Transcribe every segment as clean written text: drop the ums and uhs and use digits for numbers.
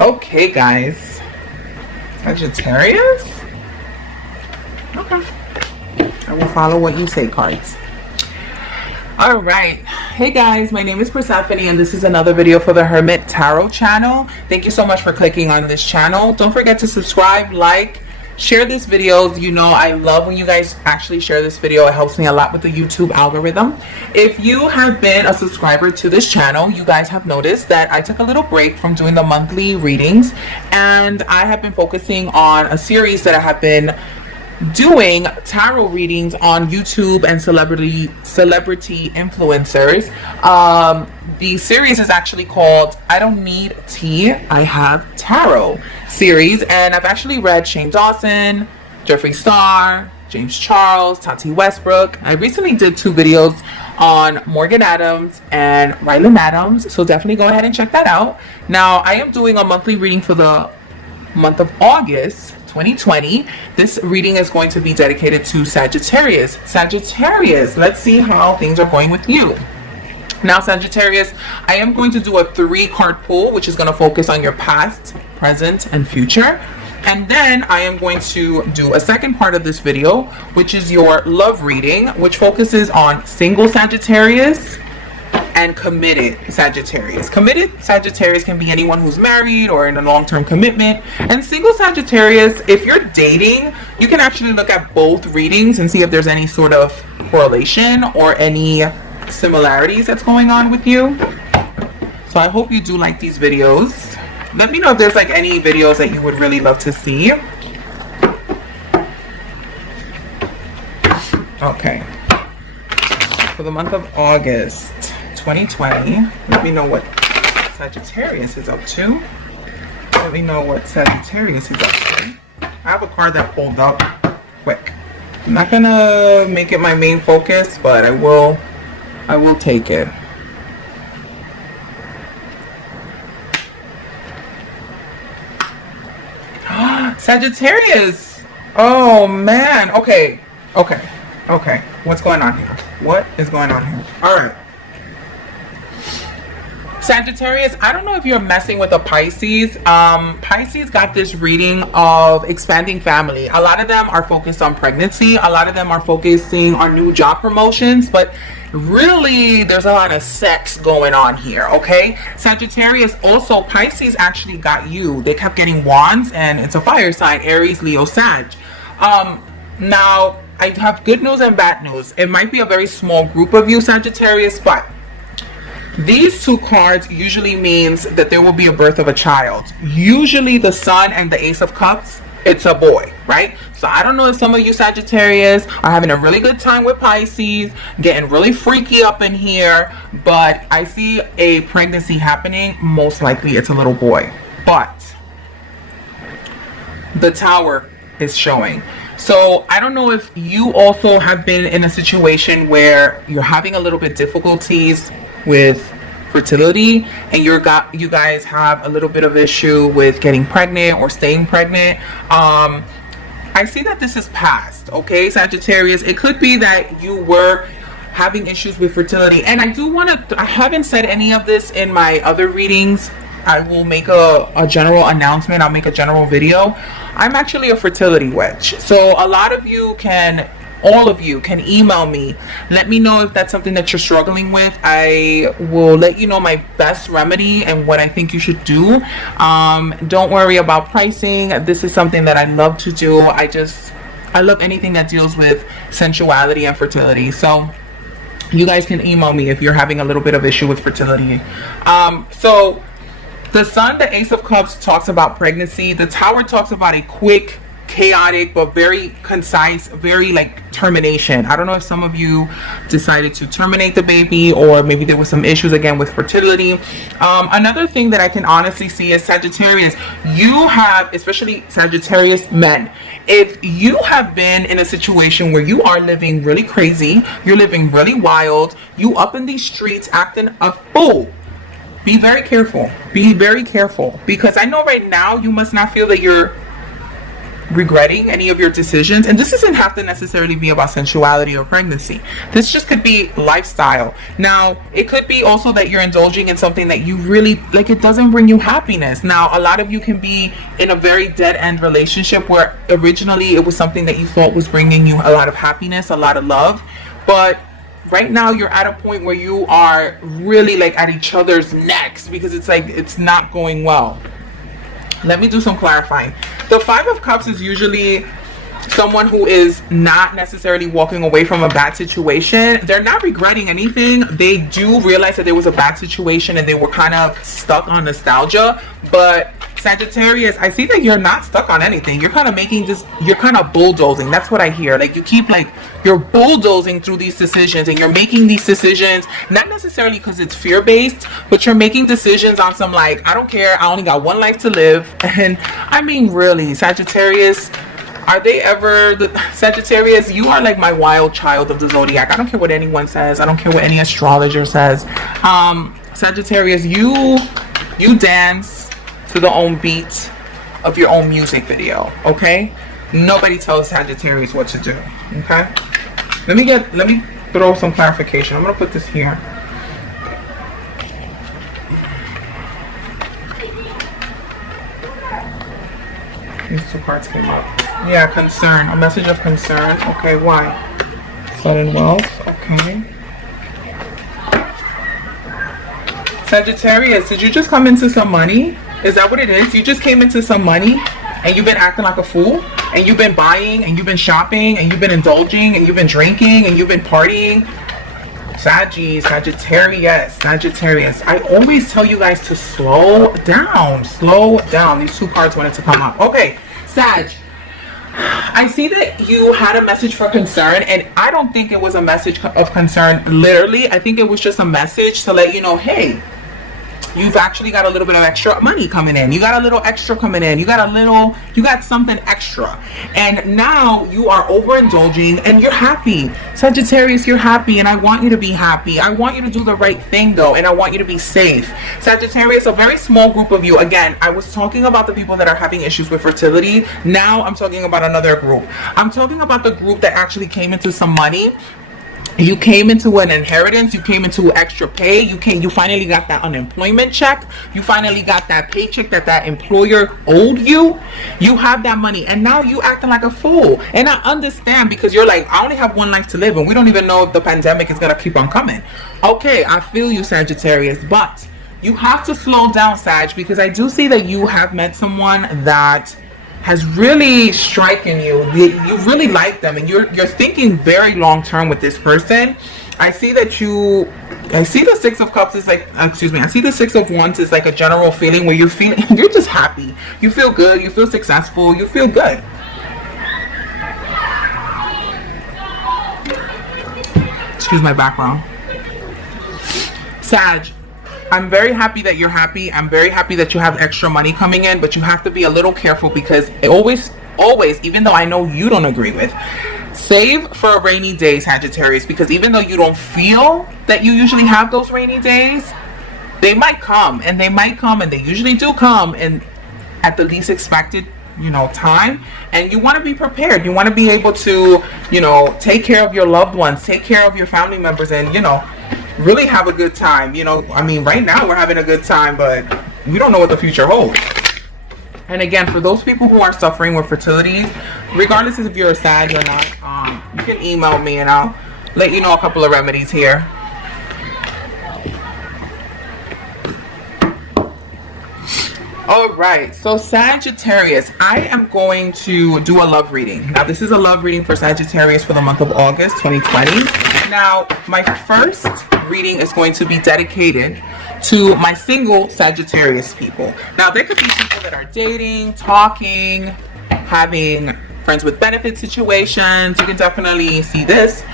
Okay, guys. Sagittarius? Okay. I will follow what you say, cards. All right. Hey guys, my name is Persephone and this is another video for the Hermit Tarot channel. Thank you so much for clicking on this channel. Don't forget to subscribe, like, share this video. You know I love when you guys actually share this video. It helps me a lot with the YouTube algorithm. If you have been a subscriber to this channel, you guys have noticed that I took a little break from doing the monthly readings, and I have been focusing on a series that I have been doing tarot readings on YouTube and celebrity influencers. The series is actually called I Don't Need Tea, I Have Tarot series, and I've actually read Shane Dawson, Jeffree Star, James Charles, Tati Westbrook. I recently did 2 videos on Morgan Adams and Rylan Adams, so definitely go ahead and check that out. Now I am doing a monthly reading for the month of August 2020. This reading is going to be dedicated to Sagittarius. Sagittarius, let's see how things are going with you. Now Sagittarius, I am going to do a 3-card pull, which is going to focus on your past, present, and future. And then I am going to do a second part of this video, which is your love reading, which focuses on single Sagittarius and committed Sagittarius. Committed Sagittarius can be anyone who's married or in a long-term commitment. And single Sagittarius, if you're dating, you can actually look at both readings and see if there's any sort of correlation or any similarities that's going on with you. So I hope you do like these videos. Let me know if there's like any videos that you would really love to see. Okay. For the month of August 2020, let me know what Sagittarius is up to. Let me know what Sagittarius is up to. I have a card that pulled up quick. I'm not gonna make it my main focus, but I will take it. Sagittarius. Oh man. Okay. What's going on here? What is going on here? All right. Sagittarius, I don't know if you're messing with a Pisces. Pisces got this reading of expanding family. A lot of them are focused on pregnancy. A lot of them are focusing on new job promotions, but really there's a lot of sex going on here, okay? Sagittarius, also Pisces actually got you. They kept getting wands, and it's a fire sign, Aries, Leo, Sag. Now, I have good news and bad news. It might be a very small group of you, Sagittarius, but these 2 cards usually means that there will be a birth of a child. Usually the Sun and the Ace of Cups, it's a boy, right? So I don't know if some of you Sagittarius are having a really good time with Pisces, getting really freaky up in here, but I see a pregnancy happening. Most likely it's a little boy, but the Tower is showing. So I don't know if you also have been in a situation where you're having a little bit difficulties with fertility, and you guys have a little bit of issue with getting pregnant or staying pregnant. I see that this is past, okay, Sagittarius. It could be that you were having issues with fertility, and I haven't said any of this in my other readings. I will make a general announcement. I'll make a general video. I'm actually a fertility witch, so a lot of you all of you can email me. Let me know if that's something that you're struggling with. I will let you know my best remedy and what I think you should do. Don't worry about pricing. This is something that I love to do. I love anything that deals with sensuality and fertility. So you guys can email me if you're having a little bit of issue with fertility. So the Sun, the Ace of Cups, talks about pregnancy. The Tower talks about a quick, chaotic, but very concise, very like termination. I don't know if some of you decided to terminate the baby, or maybe there was some issues again with fertility. Another thing that I can honestly see is Sagittarius, you have, especially Sagittarius men, if you have been in a situation where you are living really crazy, you're living really wild, you up in these streets acting a fool, be very careful. Be very careful, because I know right now you must not feel that you're regretting any of your decisions. And this doesn't have to necessarily be about sensuality or pregnancy. This just could be lifestyle. Now, it could be also that you're indulging in something that you really like, it doesn't bring you happiness. Now, a lot of you can be in a very dead end relationship where originally it was something that you thought was bringing you a lot of happiness, a lot of love, but right now you're at a point where you are really like at each other's necks because it's like it's not going well. Let me do some clarifying. The Five of Cups is usually someone who is not necessarily walking away from a bad situation. They're not regretting anything. They do realize that there was a bad situation and they were kind of stuck on nostalgia. But Sagittarius, I see that you're not stuck on anything. You're kind of making this, you're kind of bulldozing. That's what I hear. Like you keep like, you're bulldozing through these decisions and you're making these decisions, not necessarily because it's fear-based, but you're making decisions on some like, I don't care, I only got one life to live. And I mean, really, Sagittarius, are they ever, Sagittarius, you are like my wild child of the Zodiac. I don't care what anyone says. I don't care what any astrologer says. Sagittarius, you dance to the own beat of your own music video, okay? Nobody tells Sagittarius what to do, okay? Let me throw some clarification. I'm gonna put this here. These two cards came up. Yeah, concern. A message of concern. Okay, why? Sudden wealth. Okay. Sagittarius, did you just come into some money? Is that what it is? You just came into some money and you've been acting like a fool and you've been buying and you've been shopping and you've been indulging and you've been drinking and you've been partying. Sagittarius. I always tell you guys to slow down. Slow down. These two cards wanted to come up. Okay, Sag. I see that you had a message for concern, and I don't think it was a message of concern literally. I think it was just a message to let you know, hey, you've actually got a little bit of extra money coming in. You got a little extra coming in. You got something extra. And now you are overindulging and you're happy. Sagittarius, you're happy and I want you to be happy. I want you to do the right thing though, and I want you to be safe. Sagittarius, a very small group of you. Again, I was talking about the people that are having issues with fertility. Now I'm talking about another group. I'm talking about the group that actually came into some money. You came into an inheritance, you came into extra pay, you finally got that unemployment check, you finally got that paycheck that employer owed you. You have that money and now you acting like a fool. And I understand because you're like, I only have one life to live and we don't even know if the pandemic is gonna keep on coming. Okay, I feel you, Sagittarius, but you have to slow down, Sag, because I do see that you have met someone that has really striking you. You really like them and you're thinking very long term with this person. I see the Six of Cups is like, I see the Six of Wands is like a general feeling where you're just happy. You feel good, you feel successful, you feel good. Excuse my background. Sag, I'm very happy that you're happy. I'm very happy that you have extra money coming in, but you have to be a little careful because it always, even though I know you don't agree with, save for a rainy day, Sagittarius, because even though you don't feel that you usually have those rainy days, they might come and they usually do come and at the least expected, time. And you want to be prepared. You want to be able to, take care of your loved ones, take care of your family members and, really have a good time. I mean, right now we're having a good time, but we don't know what the future holds. And again, for those people who are suffering with fertility, regardless if you're a Sag or not, you can email me and I'll let you know a couple of remedies here. All right, so Sagittarius, I am going to do a love reading. Now, this is a love reading for Sagittarius for the month of August 2020. Now, my first reading is going to be dedicated to my single Sagittarius people. Now, there could be people that are dating, talking, having friends with benefit situations. You can definitely see this.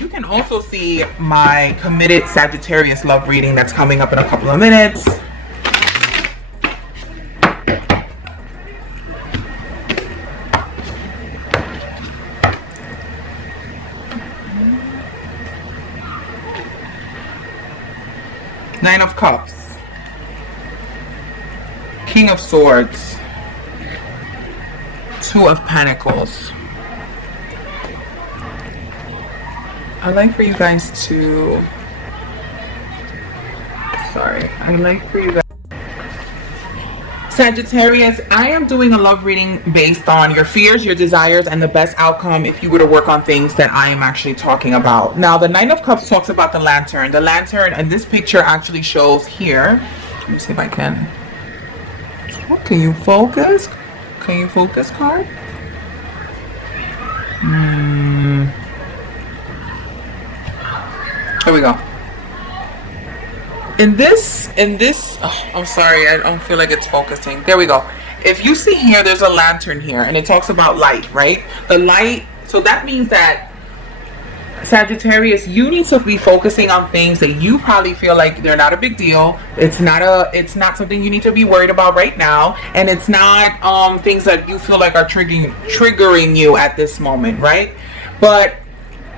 You can also see my committed Sagittarius love reading that's coming up in a couple of minutes. Nine of Cups, King of Swords, Two of Pentacles. I'd like for you guys to... Sorry. I'd like for you guys... Sagittarius, I am doing a love reading based on your fears, your desires, and the best outcome if you were to work on things that I am actually talking about. Now, the Nine of Cups talks about the lantern. The lantern in this picture actually shows here. Let me see if I can. Oh, can you focus? Can you focus, card? Here we go. In this, oh, I'm sorry, I don't feel like it's focusing. There we go. If you see here, there's a lantern here, and it talks about light, right? The light, so that means that Sagittarius, you need to be focusing on things that you probably feel like they're not a big deal. It's not something you need to be worried about right now, and it's not things that you feel like are triggering you at this moment, right? But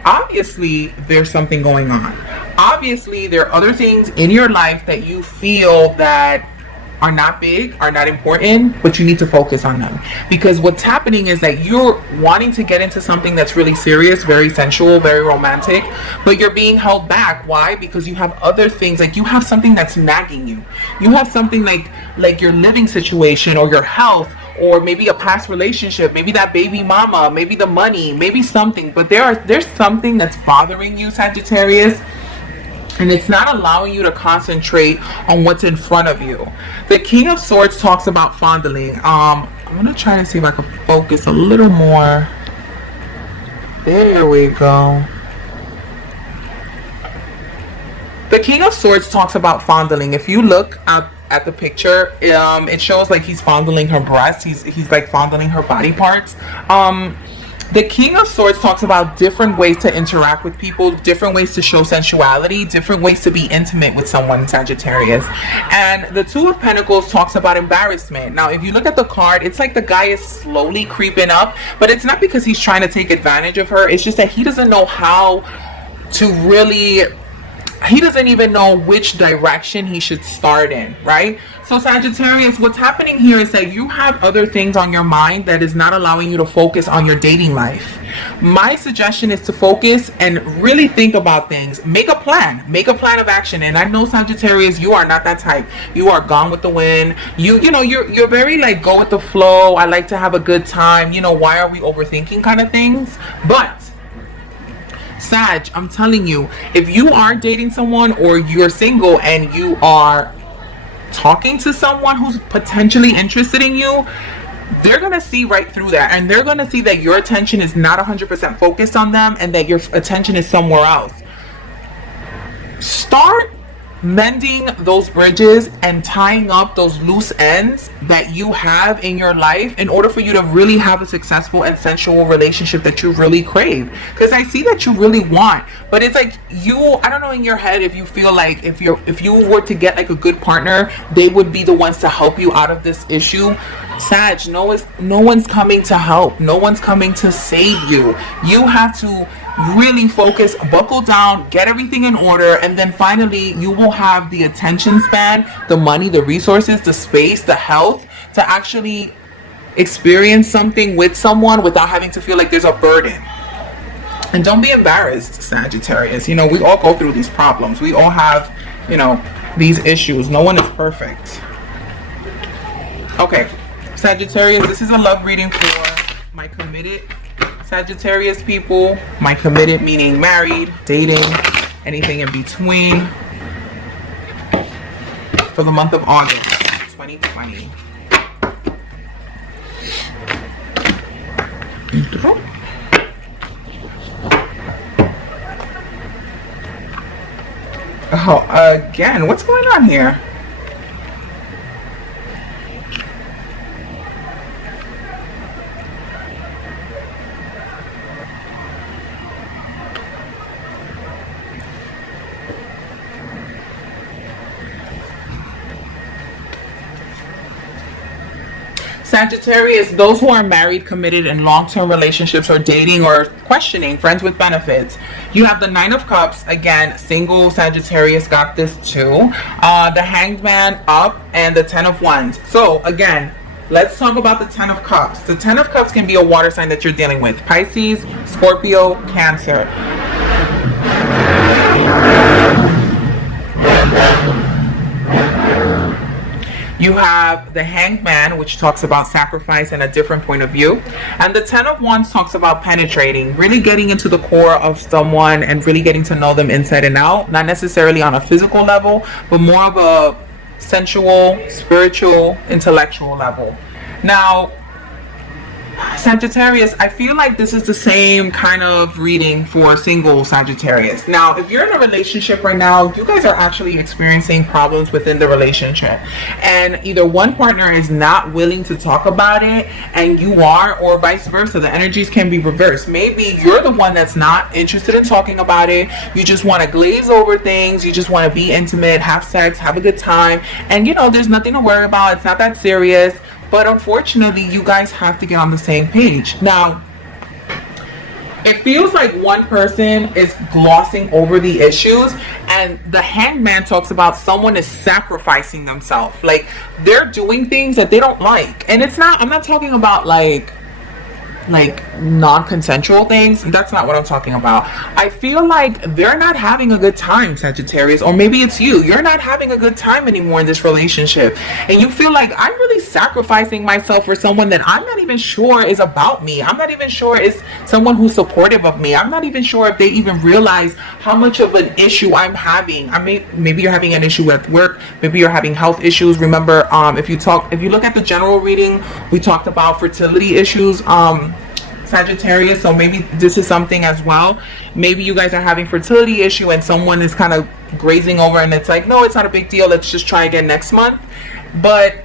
obviously there's something going on. Obviously there are other things in your life that you feel that are not big, are not important, but you need to focus on them, because what's happening is that you're wanting to get into something that's really serious, very sensual, very romantic, but you're being held back. Why? Because you have other things, like you have something that's nagging you. You have something like your living situation or your health, or maybe a past relationship, maybe that baby mama, maybe the money, maybe something, but there's something that's bothering you, Sagittarius, and it's not allowing you to concentrate on what's in front of you. The King of Swords talks about fondling. I'm gonna try to see if I can focus a little more. There we go. The King of Swords talks about fondling. If you look at the picture, it shows like he's fondling her breast. He's like fondling her body parts. The King of Swords talks about different ways to interact with people, different ways to show sensuality, different ways to be intimate with someone, Sagittarius. And the Two of Pentacles talks about embarrassment. Now, if you look at the card, it's like the guy is slowly creeping up, but it's not because he's trying to take advantage of her. It's just that he doesn't know how to really... He doesn't even know which direction he should start in, right? So Sagittarius, what's happening here is that you have other things on your mind that is not allowing you to focus on your dating life. My suggestion is to focus and really think about things. Make a plan. Make a plan of action. And I know, Sagittarius, you are not that type. You are gone with the wind. You know, you're very like go with the flow. I like to have a good time. You know, why are we overthinking kind of things? But Sag, I'm telling you, if you are dating someone or you're single and you are talking to someone who's potentially interested in you, they're going to see right through that, and they're going to see that your attention is not 100% focused on them and that your attention is somewhere else. Start mending those bridges and tying up those loose ends that you have in your life in order for you to really have a successful and sensual relationship that you really crave. Because I see that you really want, but it's like I don't know, in your head, if you feel like if you were to get like a good partner, they would be the ones to help you out of this issue. Sag, no one's coming to help. No one's coming to save you. You have to really focus, buckle down, get everything in order, and then finally you will have the attention span, the money, the resources, the space, the health to actually experience something with someone without having to feel like there's a burden. And don't be embarrassed, Sagittarius. You know, we all go through these problems. We all have, you know, these issues. No one is perfect. Okay, Sagittarius, this is a love reading for my committed Sagittarius people. My committed meaning married, dating, anything in between, for the month of August 2020. Oh, again, what's going on here? Sagittarius, those who are married, committed in long-term relationships or dating or questioning, friends with benefits. You have the Nine of Cups. Again, single Sagittarius got this too. The Hanged Man up and the Ten of Wands. So again, Let's talk about the Ten of Cups. The Ten of Cups can be a water sign that you're dealing with. Pisces, Scorpio, Cancer. You have the Hanged Man, which talks about sacrifice and a different point of view. And the Ten of Wands talks about penetrating, really getting into the core of someone and really getting to know them inside and out. Not necessarily on a physical level, but more of a sensual, spiritual, intellectual level. Now, Sagittarius, I feel like this is the same kind of reading for single Sagittarius. Now, if you're in a relationship right now, you guys are actually experiencing problems within the relationship. And either one partner is not willing to talk about it and you are, or vice versa. The energies can be reversed. Maybe you're the one that's not interested in talking about it. You just want to glaze over things. You just want to be intimate, have sex, have a good time. And you know, there's nothing to worry about. It's not that serious. But unfortunately, you guys have to get on the same page. Now, it feels like one person is glossing over the issues, and the Hanged Man talks about someone is sacrificing themselves. Like, they're doing things that they don't like. And it's not, I'm not talking about like non-consensual things. That's not what I'm talking about. I feel like they're not having a good time, Sagittarius, or maybe it's you're not having a good time anymore in this relationship, and you feel like I'm really sacrificing myself for someone that I'm not even sure is about me. I'm not even sure is someone who's supportive of me. I'm not even sure if they even realize how much of an issue I'm having. I mean, maybe you're having an issue at work, maybe you're having health issues. Remember, if you look at the general reading, we talked about fertility issues, Sagittarius, so maybe this is something as well. Maybe you guys are having fertility issue and someone is kind of grazing over and it's like, no, it's not a big deal, let's just try again next month. But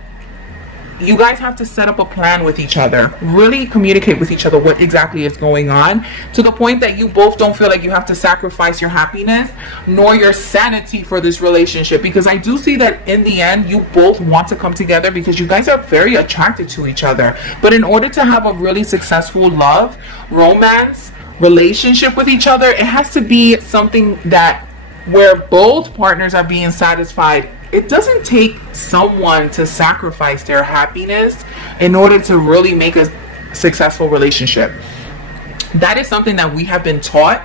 you guys have to set up a plan with each other, really communicate with each other what exactly is going on, to the point that you both don't feel like you have to sacrifice your happiness nor your sanity for this relationship. Because I do see that in the end you both want to come together because you guys are very attracted to each other. But in order to have a really successful love, romance, relationship with each other, it has to be something that where both partners are being satisfied. It doesn't take someone to sacrifice their happiness in order to really make a successful relationship. That is something that we have been taught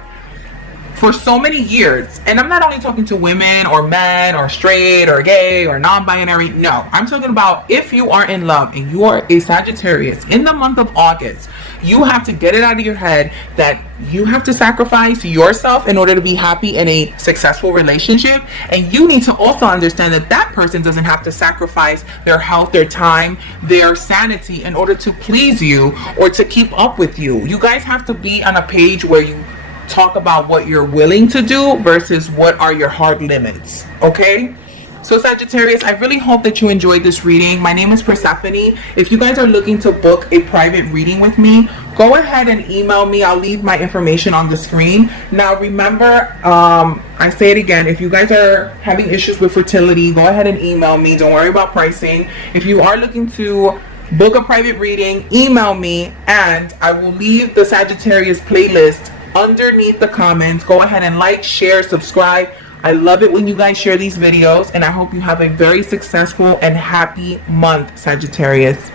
for so many years. And I'm not only talking to women or men or straight or gay or non-binary. No, I'm talking about if you are in love and you are a Sagittarius in the month of August, you have to get it out of your head that you have to sacrifice yourself in order to be happy in a successful relationship. And you need to also understand that that person doesn't have to sacrifice their health, their time, their sanity in order to please you or to keep up with you. You guys have to be on a page where you talk about what you're willing to do versus what are your hard limits. Okay? So Sagittarius, I really hope that you enjoyed this reading. My name is Persephone. If you guys are looking to book a private reading with me, go ahead and email me. I'll leave my information on the screen. Now remember, I say it again, if you guys are having issues with fertility, go ahead and email me. Don't worry about pricing. If you are looking to book a private reading, email me and I will leave the Sagittarius playlist underneath the comments. Go ahead and like, share, subscribe. I love it when you guys share these videos, and I hope you have a very successful and happy month, Sagittarius.